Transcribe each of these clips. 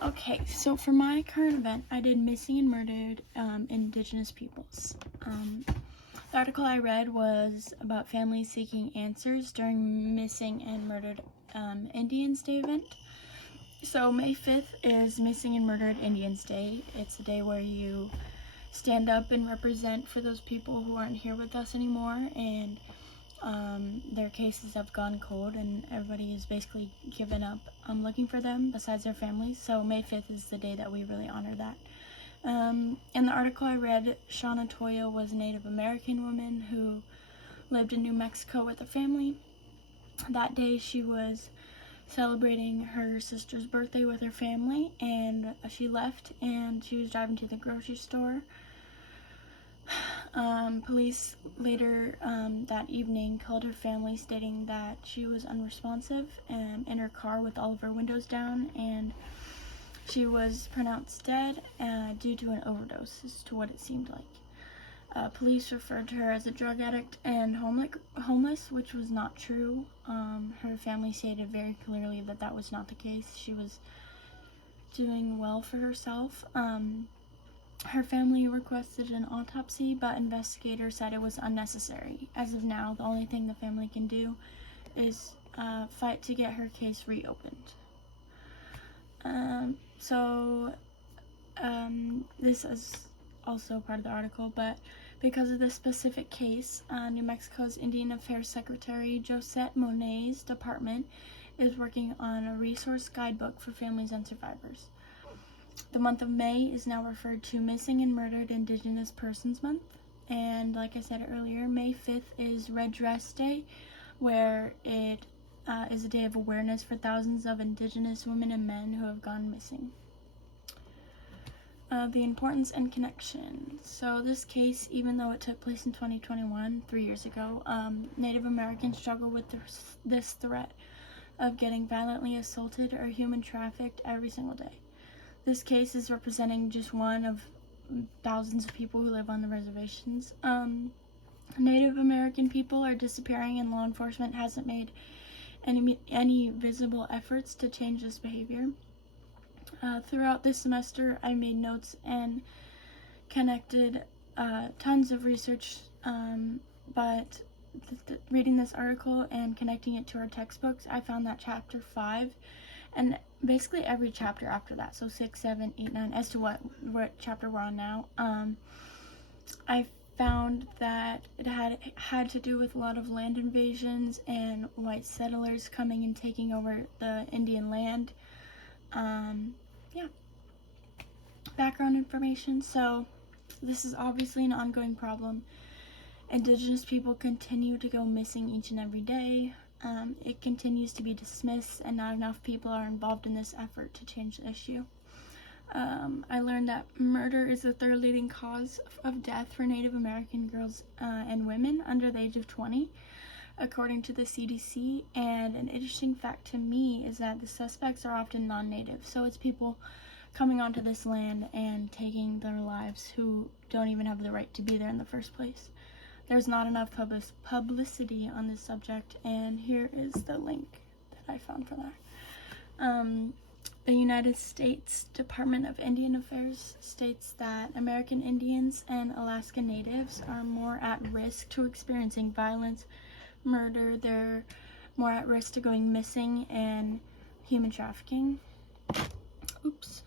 Okay, so for my current event, I did missing and murdered Indigenous peoples. The article I read was about families seeking answers during missing and murdered Indians Day event. So May 5th is Missing and Murdered Indians Day. It's a day where you stand up and represent for those people who aren't here with us anymore, and their cases have gone cold, and everybody is basically given up looking for them besides their families. So May 5th is the day that we really honor that. In the article I read, Shauna Toya was a Native American woman who lived in New Mexico with her family. That day she was celebrating her sister's birthday with her family, and she left and she was driving to the grocery store. Police later that evening called her family stating that she was unresponsive in her car with all of her windows down, and she was pronounced dead due to an overdose, is to what it seemed like. Police referred to her as a drug addict and homeless, which was not true. Her family stated very clearly that that was not the case. She was doing well for herself. Her family requested an autopsy, but investigators said it was unnecessary. As of now, the only thing the family can do is fight to get her case reopened. This is also part of the article, but because of this specific case, New Mexico's Indian Affairs Secretary Josette Monet's department is working on a resource guidebook for families and survivors. The month of May is now referred to Missing and Murdered Indigenous Persons Month, and like I said earlier, May 5th is Red Dress Day, where it is a day of awareness for thousands of Indigenous women and men who have gone missing. The importance and connection. So this case, even though it took place in 2021, 3 years ago, Native Americans struggle with this threat of getting violently assaulted or human trafficked every single day. This case is representing just one of thousands of people who live on the reservations. Native American people are disappearing, and law enforcement hasn't made any visible efforts to change this behavior. Throughout this semester, I made notes and connected tons of research, but reading this article and connecting it to our textbooks, I found that chapter 5 and basically every chapter after that, so 6, 7, 8, 9, as to what chapter we're on now, I found that it had to do with a lot of land invasions and white settlers coming and taking over the Indian land. Background information. So this is obviously an ongoing problem. Indigenous people continue to go missing each and every day. It continues to be dismissed, and not enough people are involved in this effort to change the issue. I learned that murder is the third leading cause of death for Native American girls and women under the age of 20, according to the CDC. And an interesting fact to me is that the suspects are often non-native, so it's people coming onto this land and taking their lives who don't even have the right to be there in the first place. There's not enough publicity on this subject, and here is the link that I found for that. The United States Department of Indian Affairs states that American Indians and Alaska Natives are more at risk to experiencing violence, murder. They're more at risk to going missing, and human trafficking. Oops.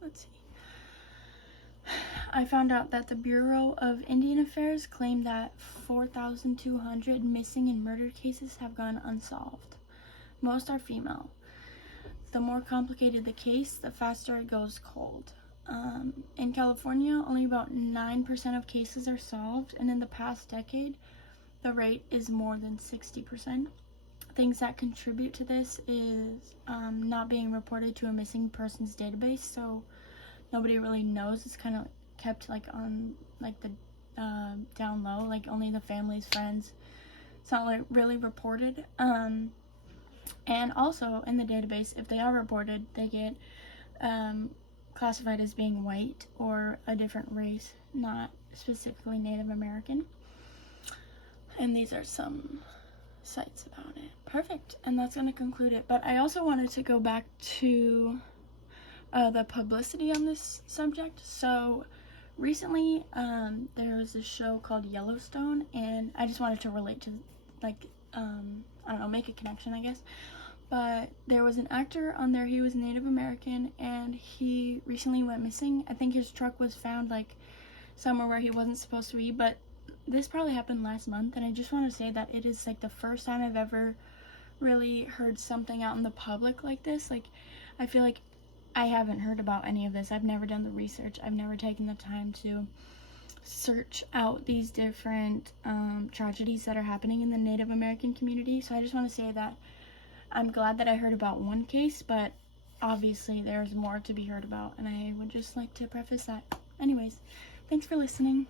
Let's see. I found out that the Bureau of Indian Affairs claimed that 4,200 missing and murdered cases have gone unsolved. Most are female. The more complicated the case, the faster it goes cold. In California, only about 9% of cases are solved, and in the past decade, the rate is more than 60%. Things that contribute to this is not being reported to a missing persons database, so nobody really knows. It's kind of kept on the down low, like only the family's friends. It's not really reported. And also in the database, if they are reported, they get classified as being white or a different race, not specifically Native American. And these are some sites about it. Perfect, and that's going to conclude it. But I also wanted to go back to the publicity on this subject. So recently there was this show called Yellowstone, and I just wanted to relate to, like, I don't know, make a connection, I guess. But there was an actor on there. He was Native American, and he recently went missing. I think his truck was found, like, somewhere where he wasn't supposed to be, but this probably happened last month. And I just want to say that it is, like, the first time I've ever really heard something out in the public like this. Like, I feel like I haven't heard about any of this. I've never done the research. I've never taken the time to search out these different tragedies that are happening in the Native American community. So I just want to say that I'm glad that I heard about one case, but obviously there's more to be heard about, and I would just like to preface that. Anyways, thanks for listening.